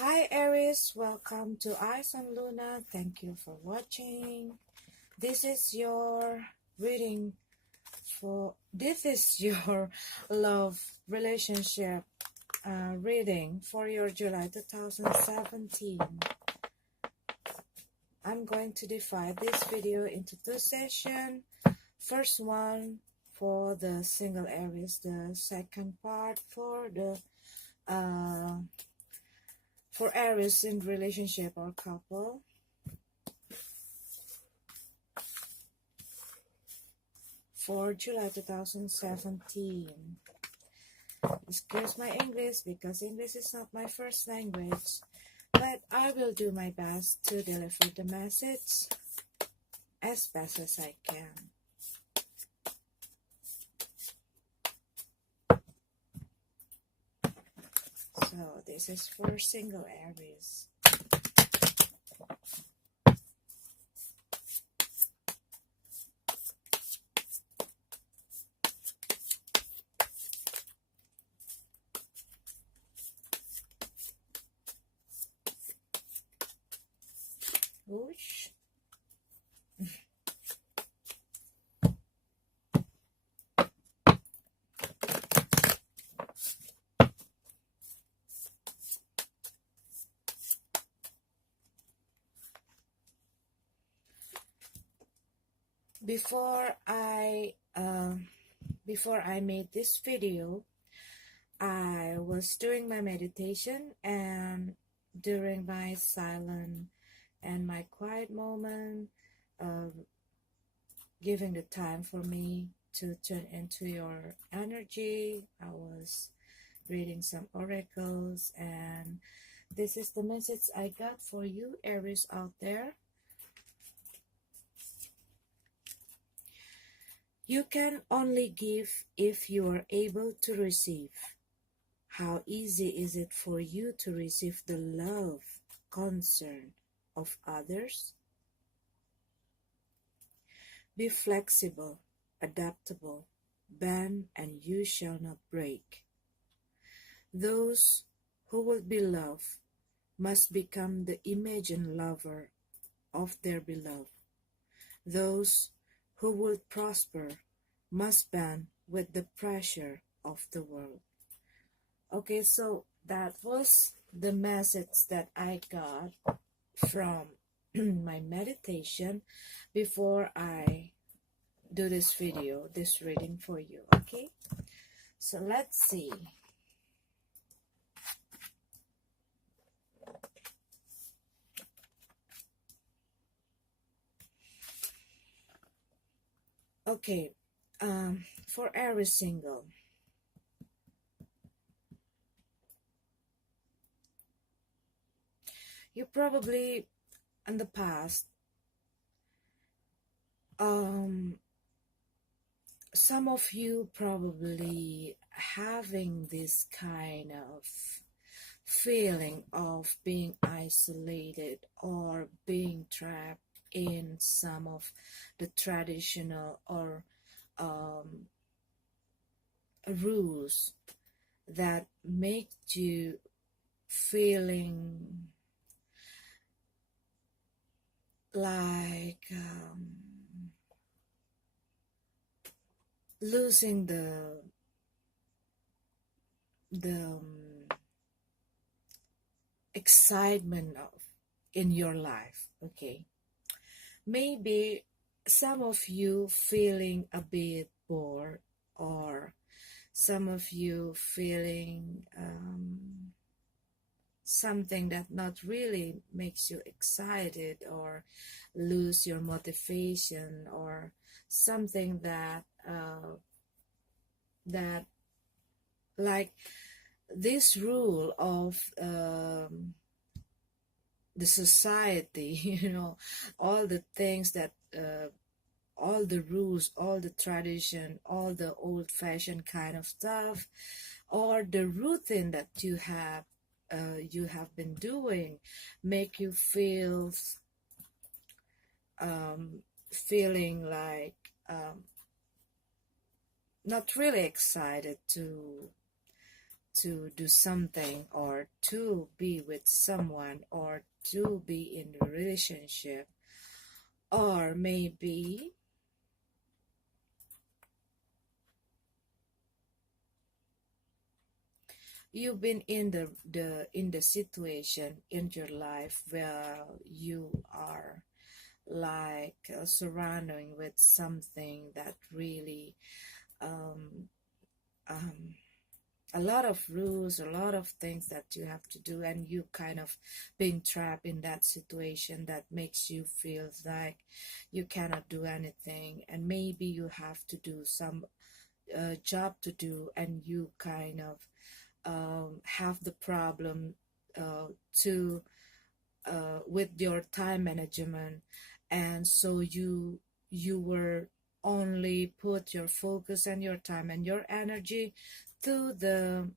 Hi Aries, welcome to Eyes on Luna. Thank you for watching. This is your reading this is your love relationship reading for your July 2017. I'm going to divide this video into two sessions. First one for the single Aries, the second part for the for Aries in relationship or couple. For July 2017. Excuse my English because English is not my first language, but I will do my best to deliver the message as best as I can. So this is for single Aries. Whoosh. Before I made this video, I was doing my meditation, and during my silent and my quiet moment, giving the time for me to turn into your energy, I was reading some oracles, and this is the message I got for you Aries out there. You can only give if you are able to receive. How easy is it for you to receive the love, concern of others? Be flexible, adaptable, bend and you shall not break. Those who will be loved must become the imagined lover of their beloved. Those who will prosper must bend with the pressure of the world. Okay, so that was the message that I got from my meditation before I do this video, this reading for you. Okay, so let's see. Okay, for Aries single, you probably in the past, some of you probably having this kind of feeling of being isolated or being trapped in some of the traditional or rules that make you feeling like losing the excitement of in your life. Okay, maybe some of you feeling a bit bored, or some of you feeling something that not really makes you excited, or lose your motivation, or something that that like this rule of the society, all the things that all the rules, all the tradition, all the old-fashioned kind of stuff, or the routine that you have been doing, make you feel feeling like not really excited to do something or to be with someone or to be in a relationship, or maybe you've been in the situation in your life where you are like surrounding with something that really um, um, a lot of rules, a lot of things that you have to do, and you kind of being trapped in that situation that makes you feel like you cannot do anything, and maybe you have to do some job to do, and you kind of have the problem to with your time management, and so you were only put your focus and your time and your energy to the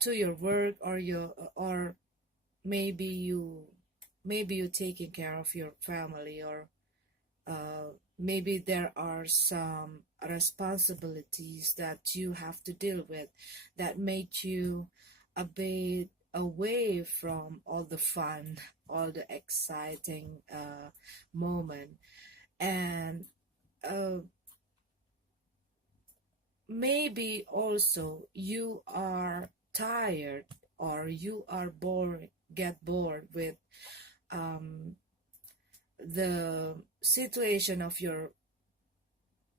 to your work, or your or maybe you taking care of your family, or maybe there are some responsibilities that you have to deal with that make you a bit away from all the fun, all the exciting moment. And uh, maybe also you are tired, or you are bored, get bored with um, the situation of your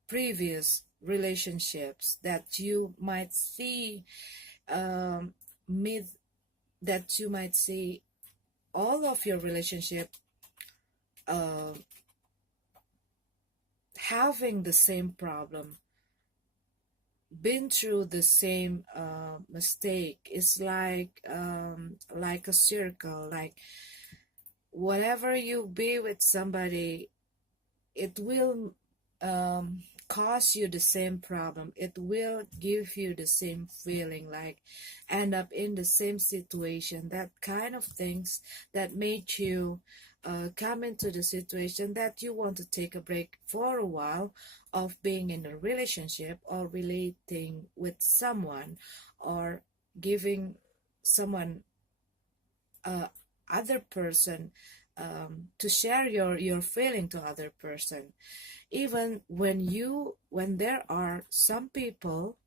previous relationships, that you might see um, mid that you might see all of your relationship uh, having the same problem, been through the same mistake. It's like a circle, like whenever you be with somebody, it will cause you the same problem. It will give you the same feeling, like end up in the same situation. That kind of things that made you come into the situation that you want to take a break for a while of being in a relationship or relating with someone, or giving someone other person to share your feeling to other person. Even when there are some people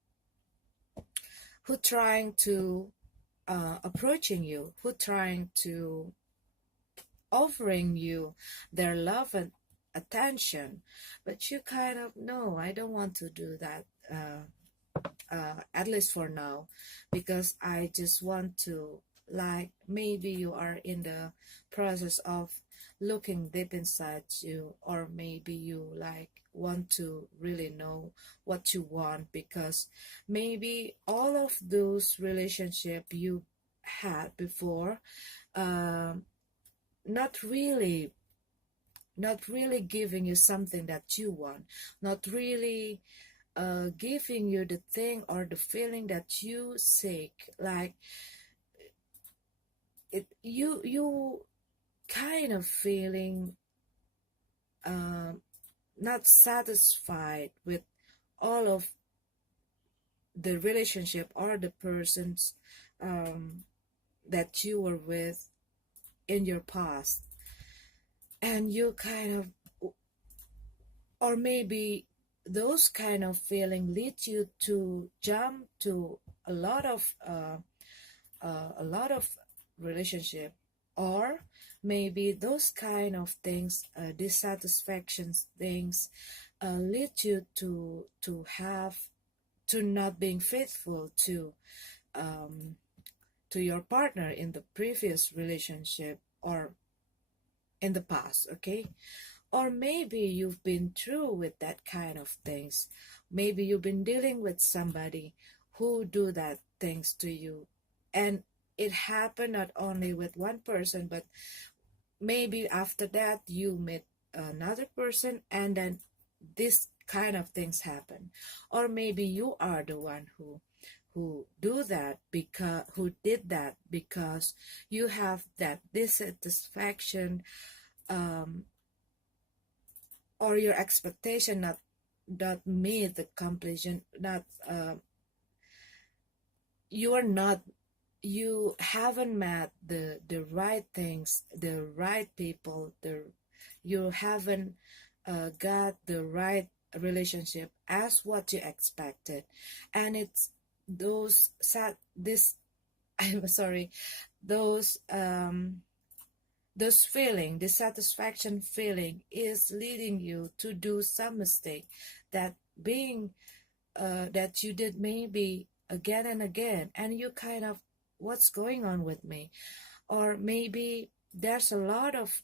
who trying to approaching you, who trying to offering you their love and attention, but you kind of, no, I don't want to do that, at least for now, because I just want to, like, maybe you are in the process of looking deep inside you, or maybe you like want to really know what you want, because maybe all of those relationship you had before, um, not really not really giving you something that you want, not really giving you the thing or the feeling that you seek. Like you kind of feeling um, not satisfied with all of the relationship or the persons um, that you were with in your past, and you kind of, or maybe those kind of feeling lead you to jump to a lot of a lot of relationship, or maybe those kind of things, dissatisfactions things, lead you to not being faithful to your partner in the previous relationship or in the past. Okay, or maybe you've been through with that kind of things. Maybe you've been dealing with somebody who do that things to you, and it happened not only with one person, but maybe after that you met another person, and then this kind of things happen. Or maybe you are the one who did that because you have that dissatisfaction, um, or your expectation not meet the completion, not you are not, you haven't met the right things, the right people, you haven't got the right relationship as what you expected. And it's those sad this I'm sorry, those feeling, dissatisfaction feeling is leading you to do some mistake that being that you did maybe again and again, and you kind of, what's going on with me? Or maybe there's a lot of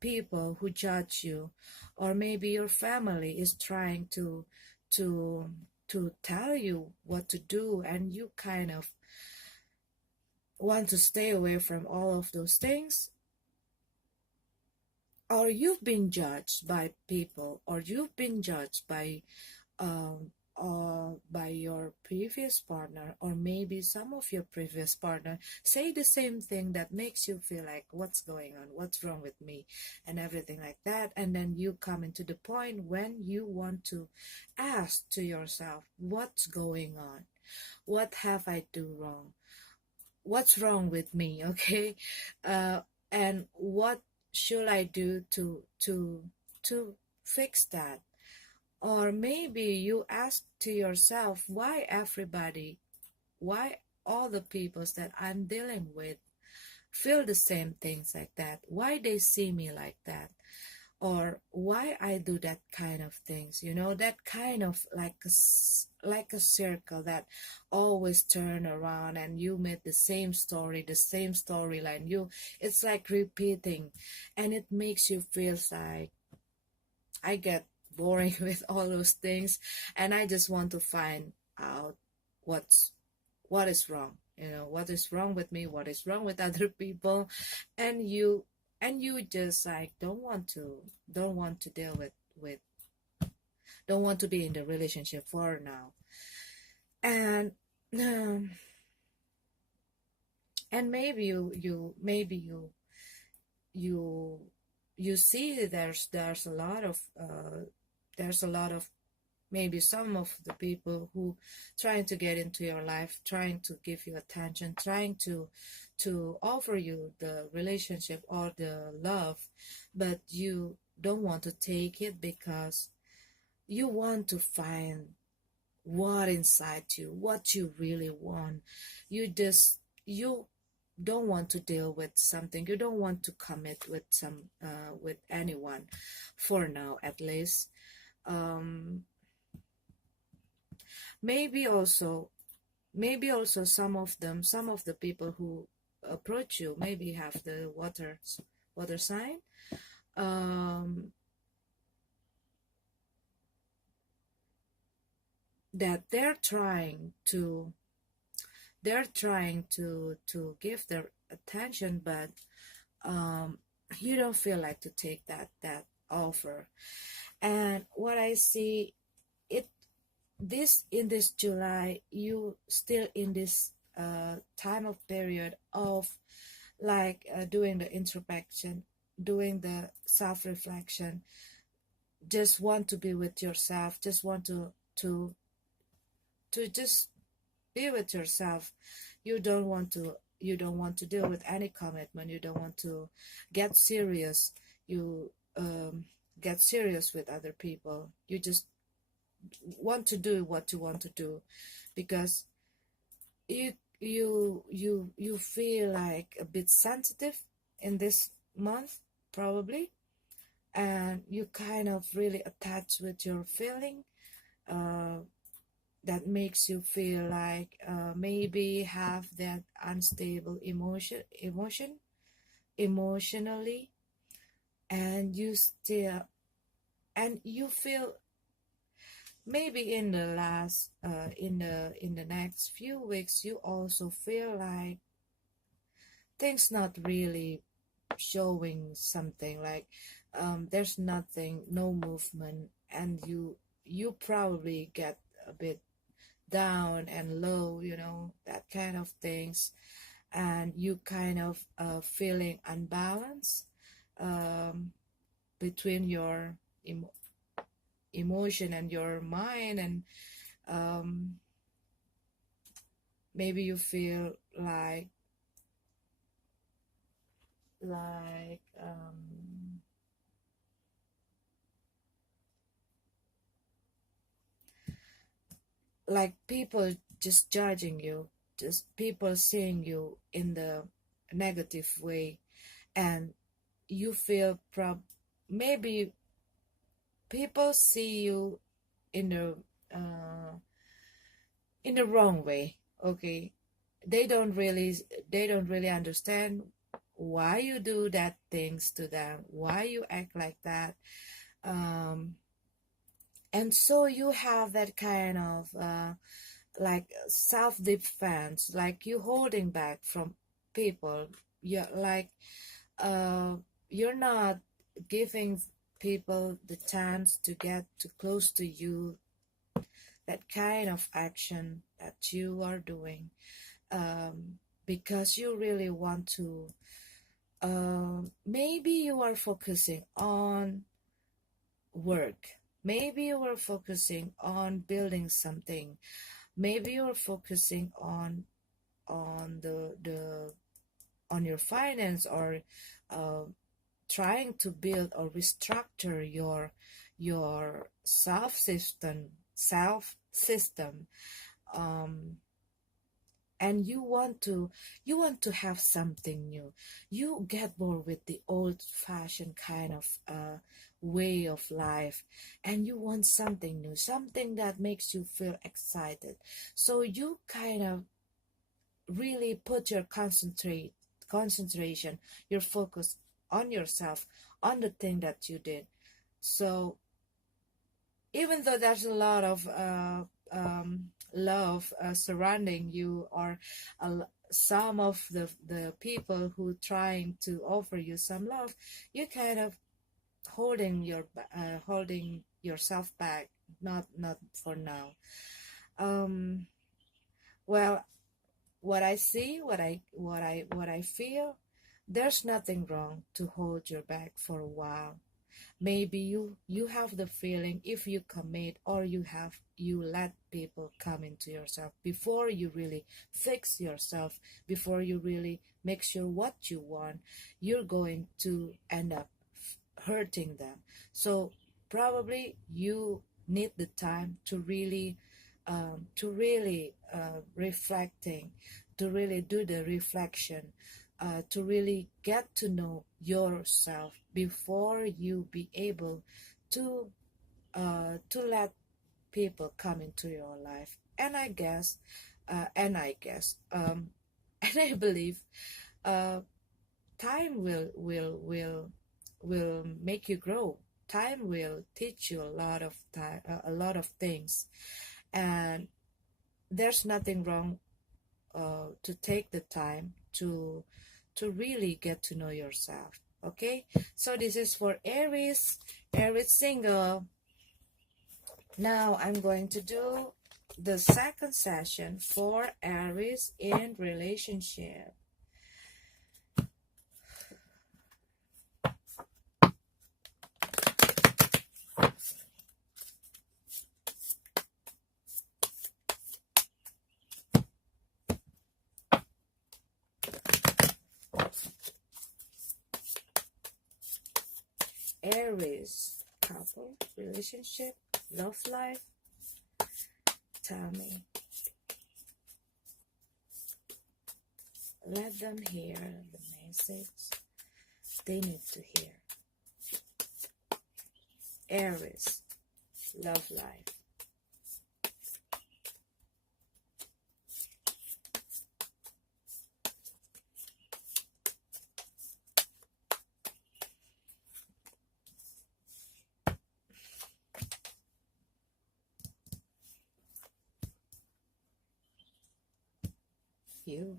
people who judge you, or maybe your family is trying to tell you what to do, and you kind of want to stay away from all of those things. Or you've been judged by people, or you've been judged by your previous partner, or maybe some of your previous partner say the same thing that makes you feel like, what's going on, what's wrong with me, and everything like that. And then you come into the point when you want to ask to yourself, what's going on, what have I do wrong, what's wrong with me? Okay. And what should I do to fix that? Or maybe you ask to yourself, why all the peoples that I'm dealing with feel the same things like that? Why they see me like that? Or why I do that kind of things? That kind of like a circle that always turn around, and you meet the same story, the same storyline. It's like repeating, and it makes you feel like, I get boring with all those things, and I just want to find out what is wrong. What is wrong with me? What is wrong with other people? And you just like don't want to deal with don't want to be in the relationship for now. And um, and you you see there's a lot of maybe some of the people who trying to get into your life, trying to give you attention, trying to offer you the relationship or the love, but you don't want to take it because you want to find what inside you, what you really want. You don't want to deal with something, you don't want to commit with anyone for now, at least. um maybe also some of the people who approach you maybe have the water sign, um that they're trying to give their attention, but um you don't feel like to take that offer. And what I see, it this in this July, you still in this time of period of like doing the introspection, doing the self-reflection, just want to be with yourself, just want to just be with yourself. You don't want to deal with any commitment, you don't want to get serious, you get serious with other people. You just want to do what you want to do because you feel like a bit sensitive in this month, probably, and you kind of really attach with your feeling, uh, that makes you feel like maybe have that unstable emotionally, and you feel maybe in the last in the next few weeks you also feel like things not really showing something, like there's nothing, no movement, and you probably get a bit down and low, that kind of things, and you kind of feeling unbalanced um, between your emotion and your mind, and um, Maybe you feel like like people just judging you, just people seeing you in the negative way, and you feel maybe people see you in the uh, in the wrong way. Okay, they don't really they don't really understand why you do that things to them, why you act like that. um and so you have that kind of like self-defense, like you holding back from people. You're like uh you're not giving people the chance to get too close to you, that kind of action that you are doing, because you really want to. Maybe you are focusing on work, maybe you are focusing on building something, maybe you're focusing on the on your finance, or uh, trying to build or restructure your self system, um, and you want to have something new. You get bored with the old fashioned kind of way of life, and you want something new, something that makes you feel excited. So you kind of really put your concentration, your focus on yourself, on the thing that you did. So even though there's a lot of love surrounding you, or some of the people who trying to offer you some love, you kind of holding yourself back. Not for now. um well, what I see, what I feel, there's nothing wrong to hold your back for a while. Maybe you have the feeling, if you commit, or you let people come into yourself before you really fix yourself, before you really make sure what you want, you're going to end up hurting them. So probably you need the time to really reflecting, to really do the reflection, to really get to know yourself before you be able to let people come into your life. And I guess and I believe uh, time will make you grow. Time will teach you a lot of things, and there's nothing wrong to take the time to really get to know yourself. Okay, so this is for Aries single. Now I'm going to do the second session for Aries in relationship. Aries couple, relationship, love life. Tell me. Let them hear the message they need to hear. Aries, love life. You.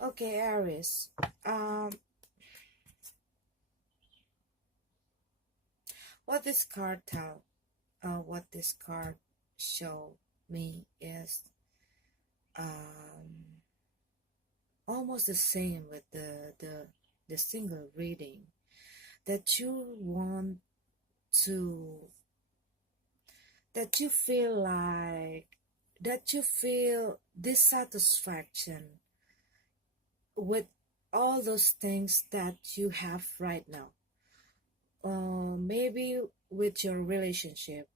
Okay, Aries. Um, what this card what this card show me is um almost the same with the single reading, that you want to, that you feel like, that you feel dissatisfaction with all those things that you have right now. Maybe with your relationship,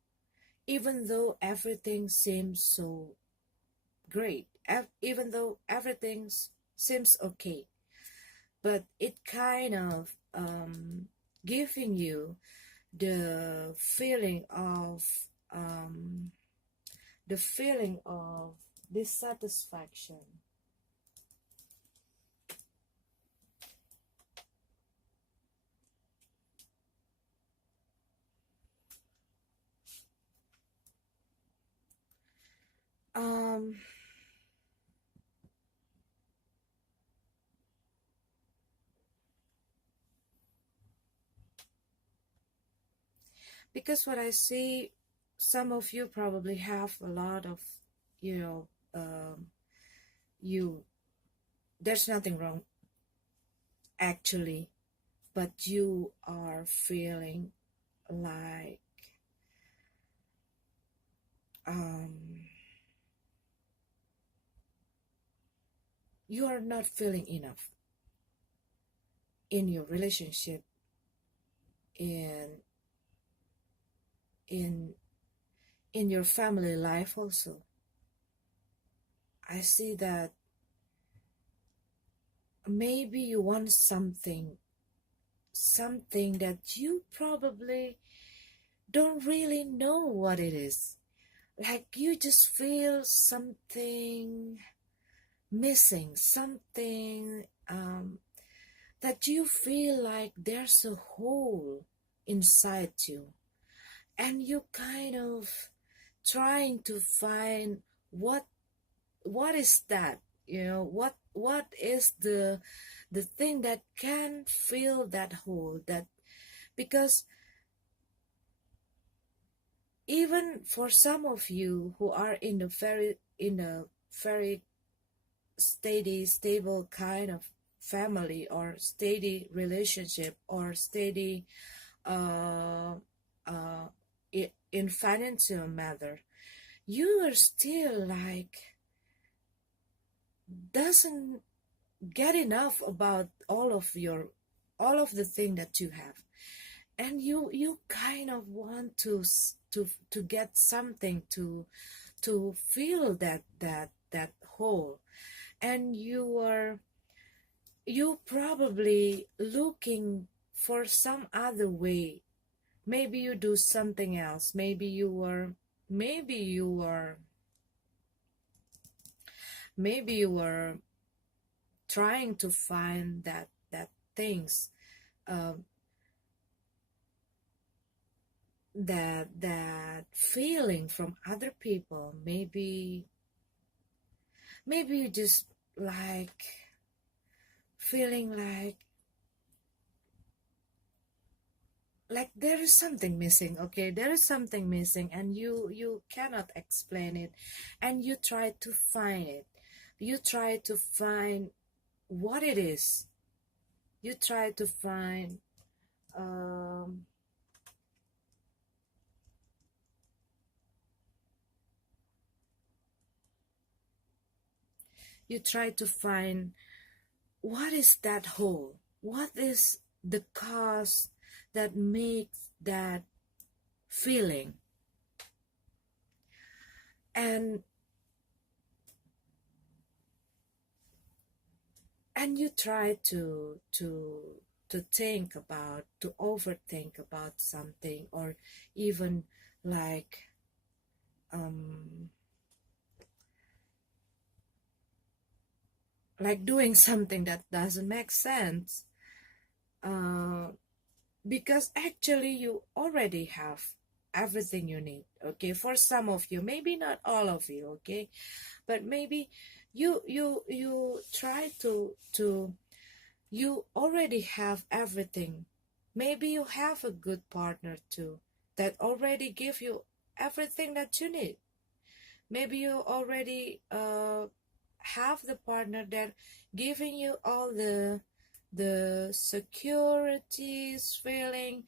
even though everything seems so great, even though everything seems okay, but it kind of giving you the feeling of um, the feeling of dissatisfaction. Um, because what I see, some of you probably have a lot of, you know, you, there's nothing wrong actually, but you are feeling like um, you are not feeling enough in your relationship, in in in your family life also. I see that maybe you want something that you probably don't really know what it is. Like you just feel something missing, something that you feel like there's a hole inside you, and you kind of trying to find what is that, what is the thing that can fill that hole, that because even for some of you who are in a very steady, stable kind of family, or steady relationship, or steady uh, uh, in financial matter, you are still like doesn't get enough about all of the thing that you have, and you kind of want to get something to fill that hole, and you probably looking for some other way. Maybe you do something else. Maybe you were maybe you were trying to find that things, um, that feeling from other people. Maybe you just like feeling like there is something missing. Okay, there is something missing, and you cannot explain it, and you try to find it. You try to find what it is. You try to find um you try to find what is that hole, what is the cause that makes that feeling, and you try to think about, to overthink about something, or even like um doing something that doesn't make sense, uh because actually you already have everything you need. Okay, for some of you, maybe not all of you. Okay, but maybe you try to you already have everything. Maybe you have a good partner too that already give you everything that you need. Maybe you already have the partner that giving you all the securities feeling,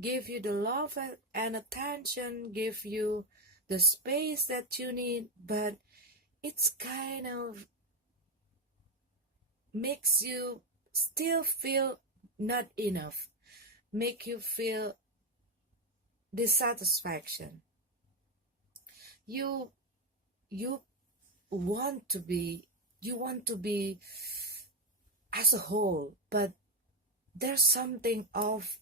give you the love and attention, give you the space that you need, but it's kind of makes you still feel not enough, make you feel dissatisfaction. You you want to be you want to be as a whole, but there's something of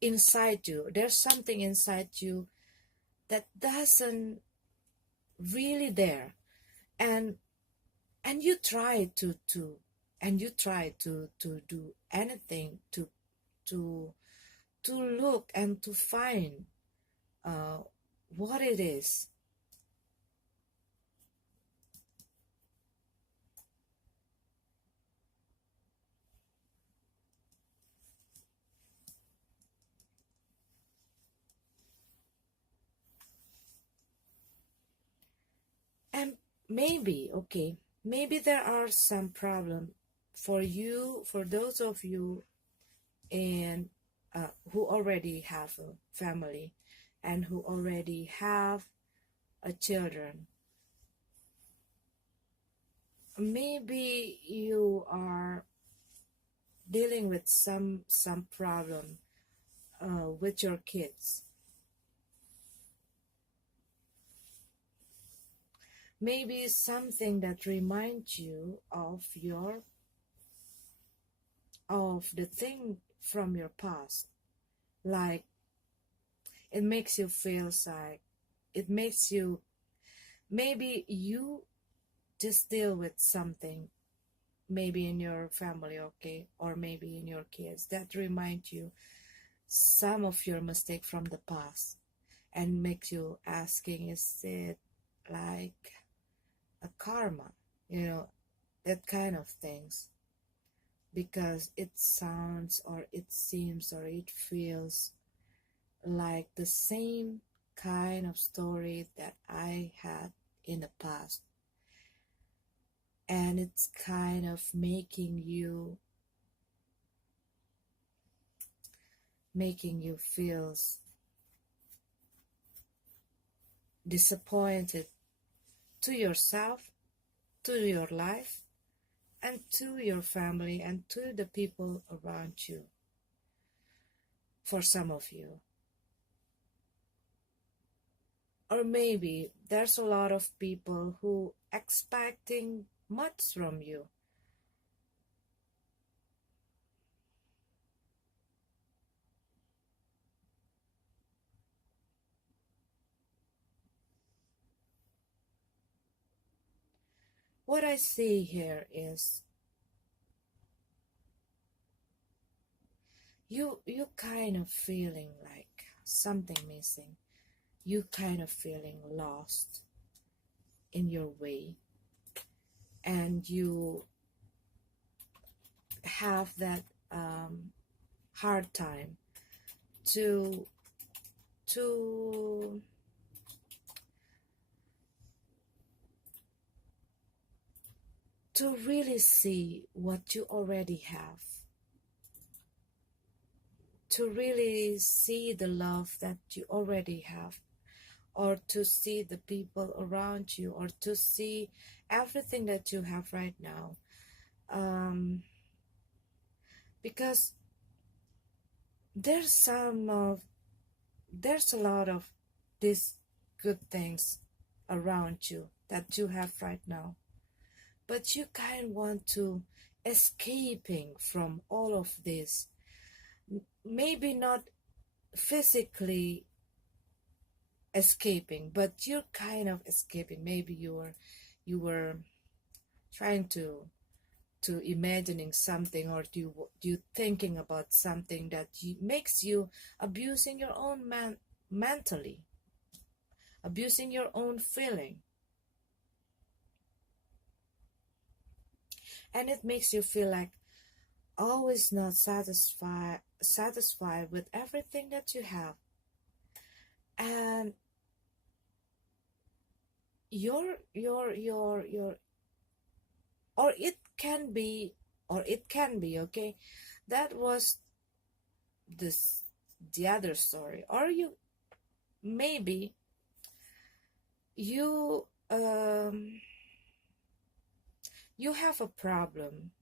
inside you. There's something inside you that doesn't really there, and you try to do anything to to look and to find uh, what it is. And maybe, okay, maybe there are some problem for you, for those of you and who already have a family and who already have a children. Maybe you are dealing with some problem with your kids. Maybe something that reminds you of the thing from your past, like it makes you feel like it makes you, maybe you just deal with something, maybe in your family, okay, or maybe in your kids, that remind you some of your mistake from the past and makes you asking, is it like a karma, that kind of things, because it sounds or it seems or it feels like the same kind of story that I had in the past, and it's kind of making you feel disappointed to yourself, to your life, and to your family and to the people around you, for some of you. Or maybe there's a lot of people who expecting much from you. What I see here is you kind of feeling like something missing. You kind of feeling lost in your way, and you have that hard time to to to really see what you already have, to really see the love that you already have, or to see the people around you, or to see everything that you have right now. Because there's there's a lot of these good things around you that you have right now, but you kind of want to escaping from all of this. Maybe not physically escaping, but you're kind of escaping. Maybe you were trying to imagining something, or you thinking about something that makes you abusing your own mentally, abusing your own feeling. And it makes you feel like always not satisfied with everything that you have. And your or it can be, okay, that was this the other story. Or maybe you you have a problem,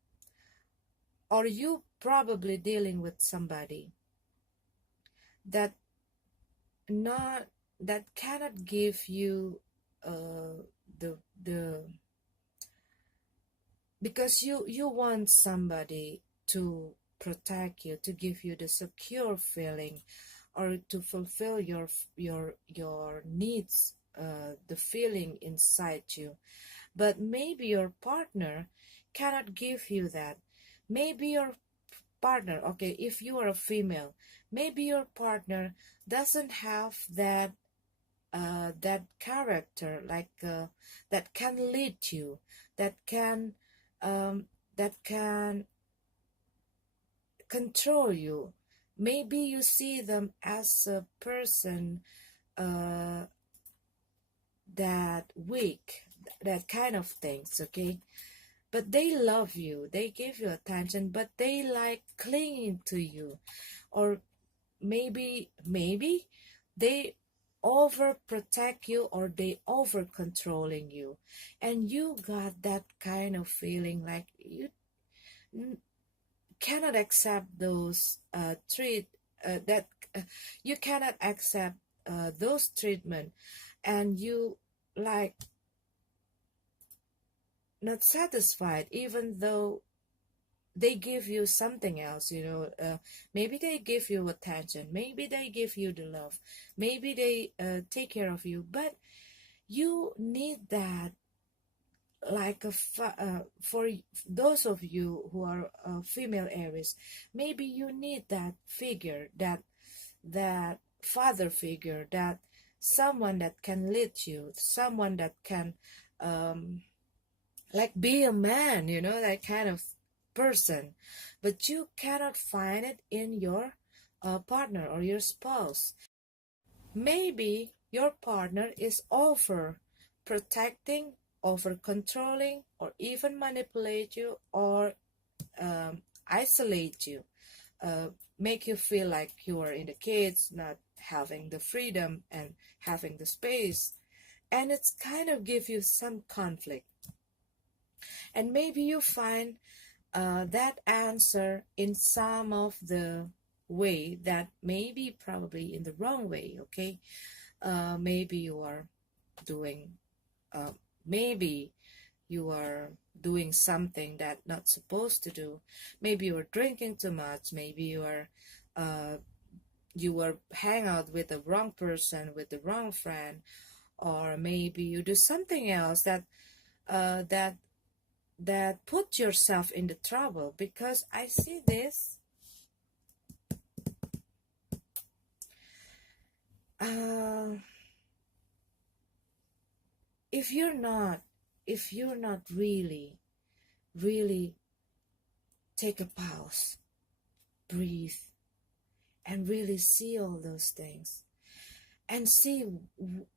or you probably dealing with somebody that not that cannot give you the because you want somebody to protect you, to give you the secure feeling, or to fulfill your needs, the feeling inside you. But maybe your partner cannot give you that. Maybe your partner, okay, if you are a female, maybe your partner doesn't have that character, like that can lead you, that can that can control you. Maybe you see them as a person uh, that weak, that kind of things, okay? But they love you, they give you attention, but they like clinging to you. Or maybe they overprotect you, or they over controlling you, and you got that kind of feeling like you cannot accept those treat that you cannot accept those treatment, and you like not satisfied, even though they give you something else, maybe they give you attention, maybe they give you the love, maybe they take care of you, but you need that, like for those of you who are female Aries, maybe you need that figure, that father figure, that someone that can lead you, someone that can like be a man, that kind of person. But you cannot find it in your partner or your spouse. Maybe your partner is over protecting, over controlling, or even manipulate you, or isolate you, uh, make you feel like you are in the cage, not having the freedom and having the space. And it's kind of give you some conflict. And maybe you find that answer in some of the way that maybe probably in the wrong way, okay? Maybe you are doing uh, maybe you are doing something that not supposed to do. Maybe you are drinking too much, maybe uh, you are hang out with the wrong person, with the wrong friend, or maybe you do something else that uh, that that put yourself in the trouble. Because I see this uh, if you're not really take a pause, breathe, and really see all those things, and see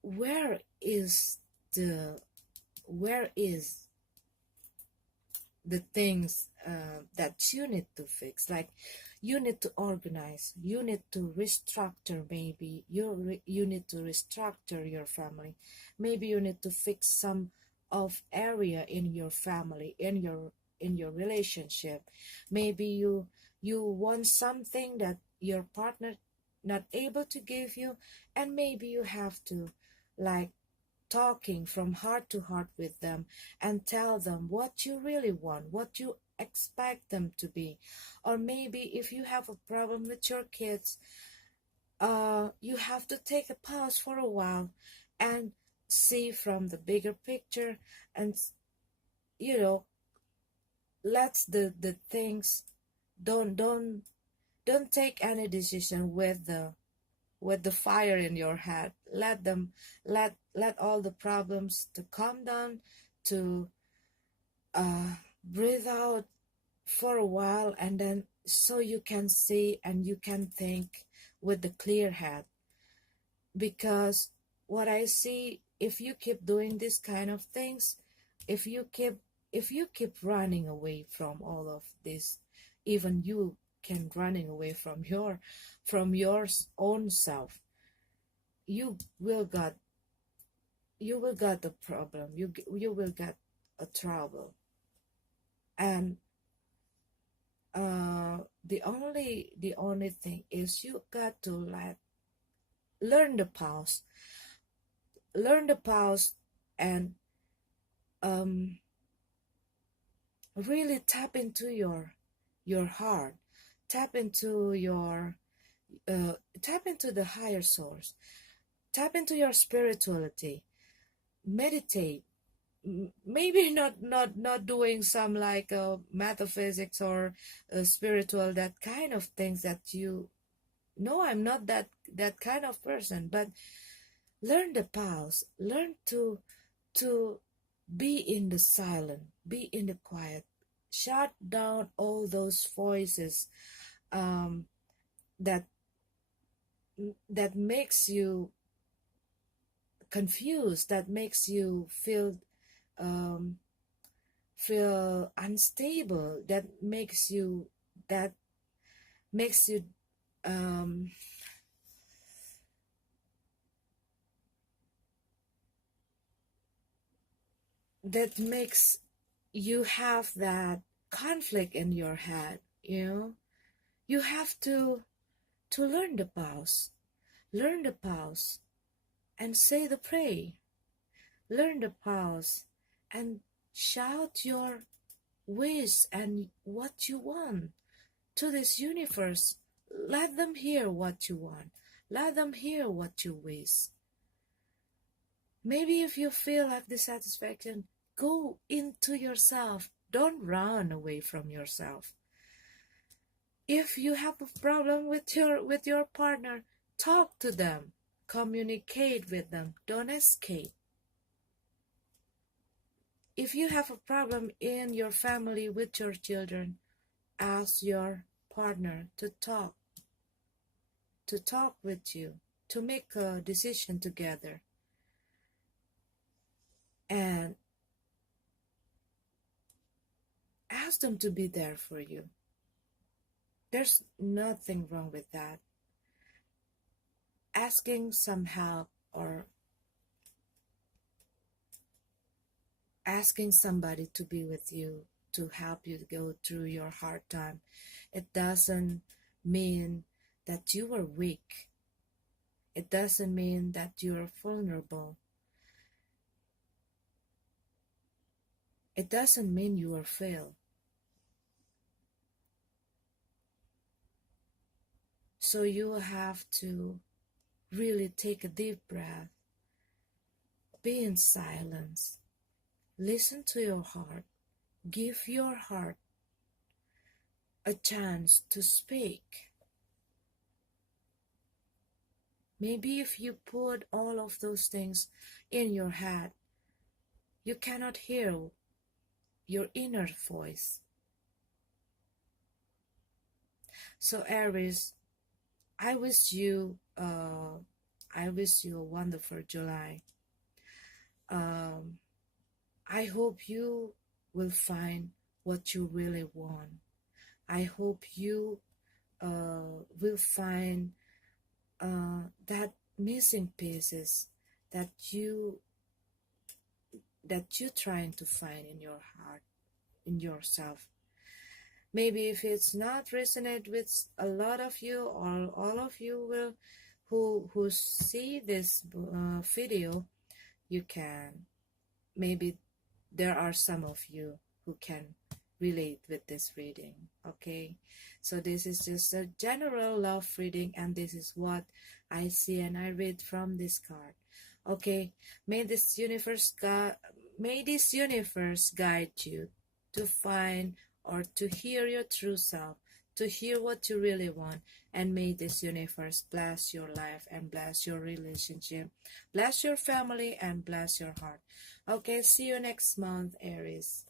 where is the things that you need to fix. Like, you need to organize, you need to restructure. Maybe you need to restructure your family. Maybe you need to fix some of area in your family, in your relationship. Maybe you want something that your partner not able to give you, and maybe you have to, like, talking from heart to heart with them, and tell them what you really want, what you expect them to be. Or maybe if you have a problem with your kids, you have to take a pause for a while and see from the bigger picture, and let's the things, don't take any decision with with the fire in your head. Let all the problems to calm down, to breathe out for a while, and then so you can see and you can think with the clear head. Because what I see, if you keep doing this kind of things, if you keep running away from all of this, even you can running away from your own self, you will got the problem, you will get a trouble. And the only thing is you got to learn the pause, and really tap into your heart, tap into the higher source, tap into your spirituality, meditate. Maybe not doing some like metaphysics or spiritual, that kind of things that you know. I'm not that kind of person, but learn the pause, learn to be in the silent, be in the quiet, shut down all those voices that makes you confused, that makes you feel unstable, that makes you um, that makes you have that conflict in your head. You have to learn the pause, and say the pray, learn the pause and shout your wish and what you want to this universe. Let them hear what you want, let them hear what you wish. Maybe if you feel like dissatisfaction, go into yourself, don't run away from yourself. If you have a problem with your partner, talk to them, communicate with them, don't escape. If you have a problem in your family with your children, ask your partner to talk with you, to make a decision together, and ask them to be there for you. There's nothing wrong with that. Asking some help or asking somebody to be with you, to help you go through your hard time, it doesn't mean that you are weak. It doesn't mean that you are vulnerable. It doesn't mean you are failed. So you have to really take a deep breath, be in silence, listen to your heart, give your heart a chance to speak. Maybe if you put all of those things in your head, you cannot hear your inner voice. So Aries, I wish you a wonderful July. I hope you will find what you really want. I hope you will find that missing pieces that you're trying to find in your heart, in yourself. Maybe if it's not resonate with a lot of you or all of you will who see this video, you can, maybe there are some of you who can relate with this reading. Okay, so this is just a general love reading, and this is what I see and I read from this card. Okay, may this universe guide you to find or to hear your true self, to hear what you really want. And may this universe bless your life and bless your relationship, bless your family, and bless your heart. Okay, see you next month, Aries.